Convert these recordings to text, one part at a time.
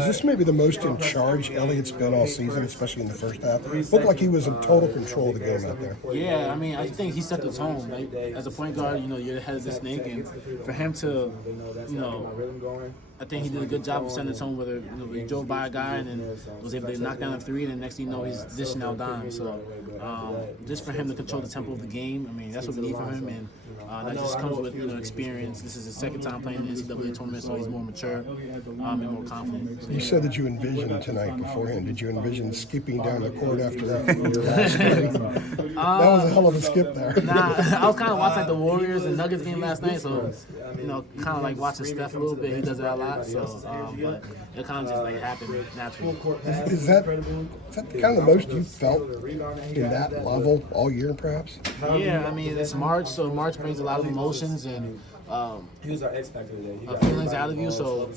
Is this maybe the most in charge Elliott's been all season, especially in the first half? Looked like he was in total control of the game out there. Yeah, I mean, I think he set the tone. Like, as a point guard, you're the head of the snake, and for him to, I think he did a good job of setting the tone. Whether he drove by a guy and then was able to knock down a three, and the next thing you know, he's dishing out dimes. So, just for him to control the tempo of the game, I mean, that's what we need from him, and that just comes with experience. This is his second time playing the NCAA Tournament, so he's more mature and more confident. So, you said that you envisioned tonight beforehand. Did you envision skipping down the court after your last game? That was a hell of a skip there. Nah, I was kind of watching the Warriors and Nuggets game last night, so kind of like watching Steph a little bit. He does it a lot, so but it kind of just happened naturally. Is that kind of the most you felt in that level all year, perhaps? Yeah, I mean it's March, so March brings a lot of emotions and feelings out of you. So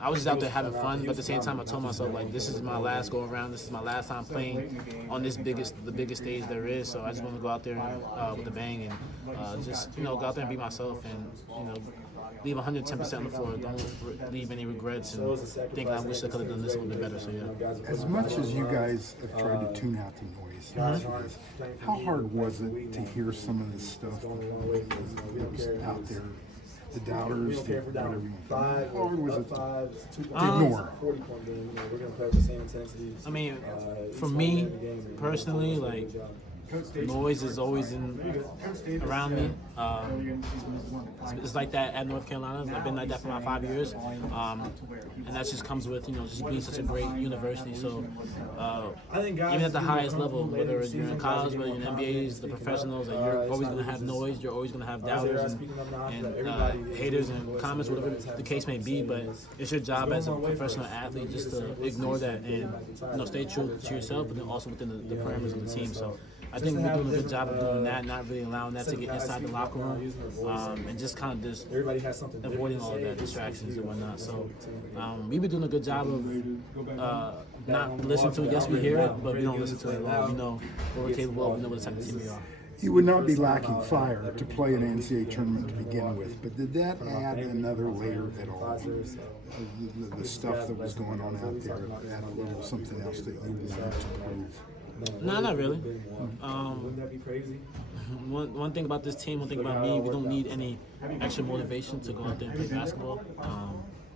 I was just out there having fun, but at the same time I told myself this is my last go around. This is my last time playing on the biggest stage there is. So I just want to go out there with a bang and just go out there and be myself and leave 110% on the floor. Don't leave any regrets and think I wish I could have done this a little bit better. So yeah. As much as you guys have tried to tune out the noise, how hard was it to hear some of the stuff that was out there? The doubters, whatever you want. How hard was it to ignore? I mean, for me personally, noise is always around me. It's like that at North Carolina. I've been like that for about 5 years, and that just comes with just being such a great university. So even at the highest level, whether you're in college, whether you're in NBAs, the professionals, you're always going to have noise. You're always going to have doubters and haters and comments, whatever the case may be. But it's your job as a professional athlete just to ignore that and stay true to yourself, but then also within the parameters of the team. So I think we're doing a good job of doing that, not really allowing that to get inside the locker room, and just kind of just avoiding all of that distractions and whatnot. So we've been doing a good job of not listening to it. Yes, we hear it, but we don't listen to it at all. We know what we're capable of. We know what type of team we are. You would not be lacking fire to play an NCAA tournament to begin with, but did that add another layer at all? The stuff that was going on out there add a little something else that you wanted to prove? No, not really. One thing about this team, one thing about me, we don't need any extra motivation to go out there and play basketball.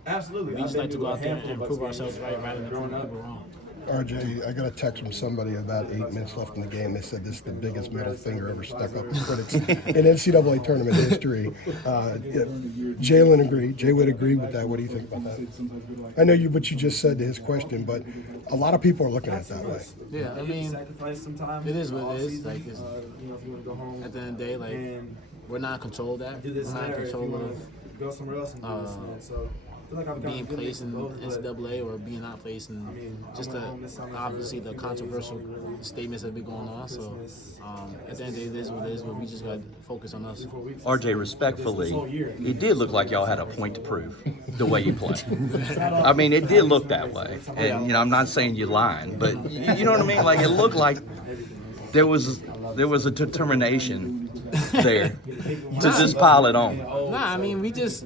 Absolutely. We just like to go out there and prove ourselves right rather than prove people wrong. RJ, I got a text from somebody about 8 minutes left in the game. They said this is the biggest middle finger ever stuck up to critics in NCAA tournament history. Jalen agreed. Jay would agree with that. What do you think about that? I know what you just said to his question, but a lot of people are looking at it that way. Yeah, I mean, it is what it is. At the end of the day, we're not in control of that. We're not in control of being placed in NCAA or being not placed, and just obviously the controversial statements that be going on. So at the end of the day, it is what it is, but we just got to focus on us. RJ, respectfully, it did look like y'all had a point to prove the way you play. I mean, it did look that way. And, I'm not saying you're lying, but you know what I mean? It looked like there was a determination there to just pile it on. Nah, I mean, we're just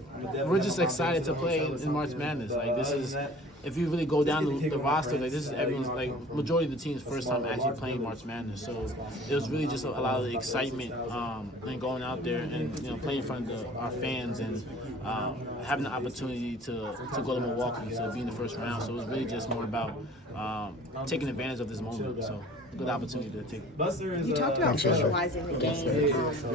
excited to play in March Madness. This is, if you really go down the roster, this is everyone's, majority of the team's first time actually playing March Madness. So it was really just a lot of the excitement and going out there and playing in front of our fans and having the opportunity to go to Milwaukee, to be in the first round. So it was really just more about taking advantage of this moment. So good opportunity to take. You talked about visualizing the game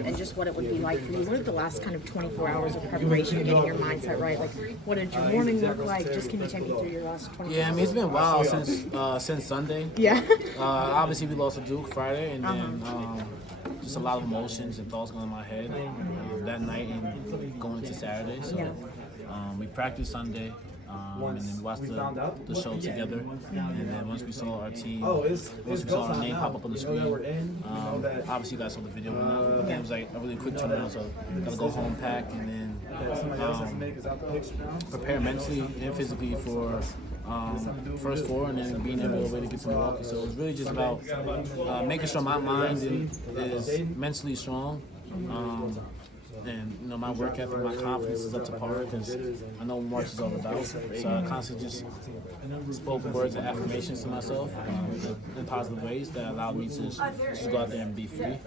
and just what it would be like for you. What are the last kind of 24 hours of preparation, getting your mindset right? What did your morning look like? Just can you take me through your last 24 hours? Yeah, I mean, it's been a while since Sunday. Yeah. Obviously, we lost to Duke Friday, and then just a lot of emotions and thoughts going in my head that night and going into Saturday. So we practiced Sunday. And then we watched the show together, and then once we saw our team, once we saw our name pop up on the screen, obviously you guys saw the video, but then it was a really quick turnaround, so gotta go home, pack, and then prepare mentally and physically for first four, and then being able to get to Milwaukee. So it was really just about making sure my mind is mentally strong. and you know my work ethic, my confidence is up to par because I know what March is all about. So I constantly just spoke words of affirmations to myself in positive ways that allowed me to just go out there and be free.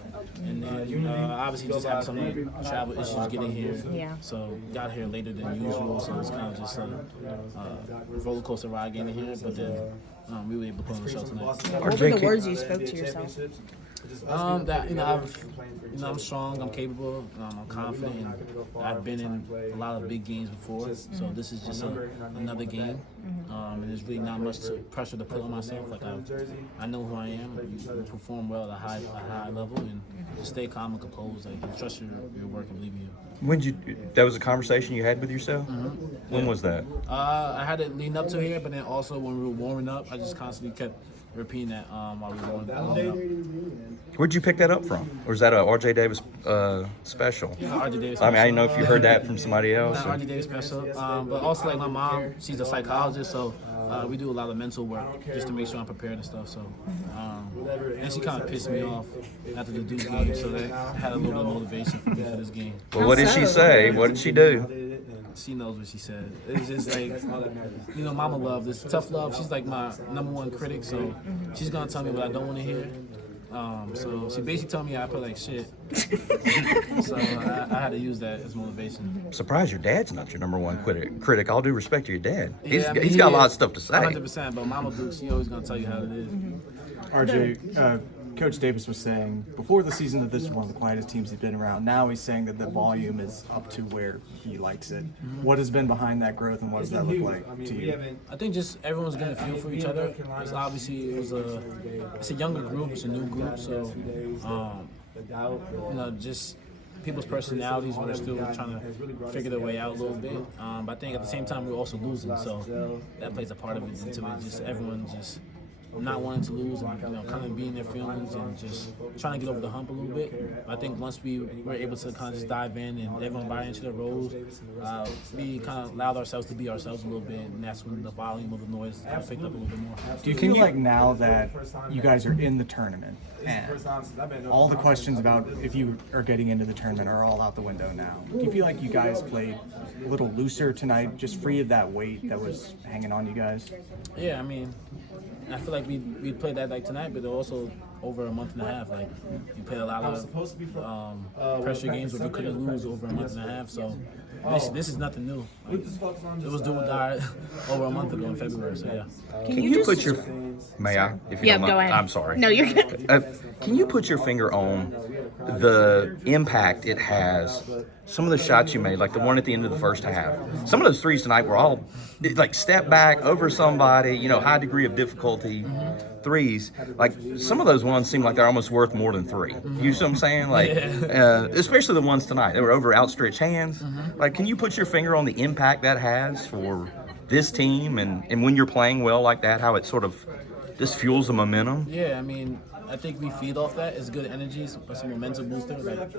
And then obviously just have some travel issues getting here. Yeah. So got here later than usual, so it's kind of just a roller coaster ride getting here. But then we were able to put on the show tonight. What were the words you spoke to yourself? That I'm strong, I'm capable, I'm confident, and I've been in a lot of big games before. So this is just another game, and there's really not much pressure to put on myself. Like I know who I am. You perform well at a high level, and just stay calm and composed. Like and trust your work and believe in you. That was a conversation you had with yourself? When was that? I had it leading up to here, but then also when we were warming up, I just constantly kept repeating that while we were warming up. Where'd you pick that up from? Or is that a R.J. Davis special? Yeah, R.J. Davis I mean, I special. didn't know if you heard that from somebody else. Not R.J. Davis special, but also like my mom, she's a psychologist, so we do a lot of mental work just to make sure I'm prepared and stuff. So, and she kind of pissed me off after the Duke game, so that had a little bit of motivation for me for this game. Well, what did she say? What did she do? She knows what she said. It's just like, you know, mama love, this tough love. She's like my #1 critic, so she's gonna tell me what I don't want to hear. So she basically told me I put like shit. So I had to use that as motivation. Surprised your dad's not your #1 critic. All due respect to your dad. Yeah, I mean, He's got a lot of stuff to say. 100%, but Mama Duke, she always gonna tell you how it is. RJ, Coach Davis was saying before the season that this is one of the quietest teams he's been around. Now he's saying that the volume is up to where he likes it. What has been behind that growth, and what does that look like to you? I think just everyone's getting a feel for each other. Because obviously it's a younger group, it's a new group, so you know, just people's personalities when they're still trying to figure their way out a little bit. But I think at the same time we're also losing, so that plays a part of it into it. Just everyone just not wanting to lose and kind of being their feelings and just trying to get over the hump a little bit. I think once we were able to kind of just dive in and everyone buy into their roles, we kind of allowed ourselves to be ourselves a little bit, and that's when the volume of the noise kind of picked up a little bit more. Do you feel like now that you guys are in the tournament, and all the questions about if you are getting into the tournament are all out the window now, do you feel like you guys played a little looser tonight, just free of that weight that was hanging on you guys? Yeah, I mean, I feel like we played that like tonight, but also over a month and a half. Like we played a lot of pressure games where we couldn't lose over a month and a half. So this is nothing new. Like, it was do or die over a month ago in February. So yeah. Can you put your... May I? If you Yeah, don't mind? go ahead. I'm sorry. No, you're good. Can you put your finger on the impact it has? Some of the shots you made, like the one at the end of the first half, some of those threes tonight were all like step back over somebody, high degree of difficulty threes. Like some of those ones seem like they're almost worth more than three. You see what I'm saying? Like, especially the ones tonight, they were over outstretched hands. Like, can you put your finger on the impact that has for this team and when you're playing well like that, how it sort of just fuels the momentum? Yeah, I mean, I think we feed off that. It's good energy, some momentum booster. Like,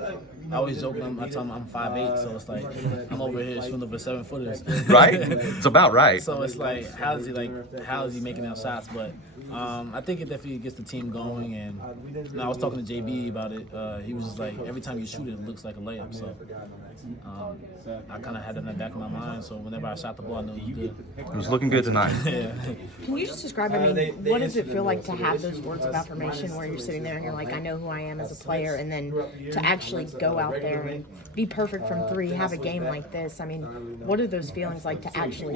I always joke when I tell them I'm 5'8", so it's like I'm over here shooting over 7-footers. Right? It's about right. So it's like, how is he making out shots? But I think it definitely gets the team going. And I was talking to JB about it. He was just like, every time you shoot it looks like a layup. So I kind of had that in the back of my mind. So whenever I shot the ball, I knew it was good. It was looking good tonight. Yeah. Can you just describe, I mean, what does it feel like to have those words of affirmation where you're sitting there and you're like, I know who I am as a player, and then to actually go out there and be perfect from three, have a game like this? I mean, what are those feelings like to actually,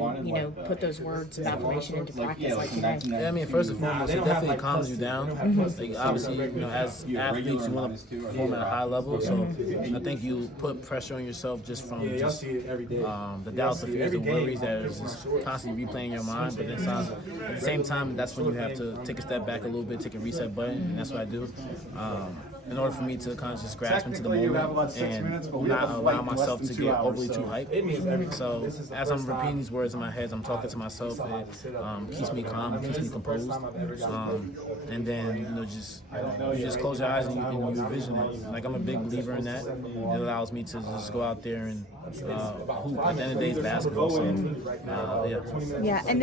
put those words of affirmation into practice like today? Yeah, I mean, first and foremost, it definitely calms you down. Like, obviously, as athletes, you want to perform at a high level. So I think you put pressure on yourself just from the doubts, the fears, the worries that is just constantly replaying in your mind. But then at the same time, that's when you have to take a step back a little bit, take a reset button, and that's what I do. In order for me to kind of just grasp into the moment and not allow myself to get overly too hyped. So as I'm repeating these words in my head, I'm talking to myself. It keeps me calm, keeps me composed. And then you just close your eyes and you envision it. Like, I'm a big believer in that. It allows me to just go out there and hoop. At the end of the day, it's basketball. So yeah. Yeah, and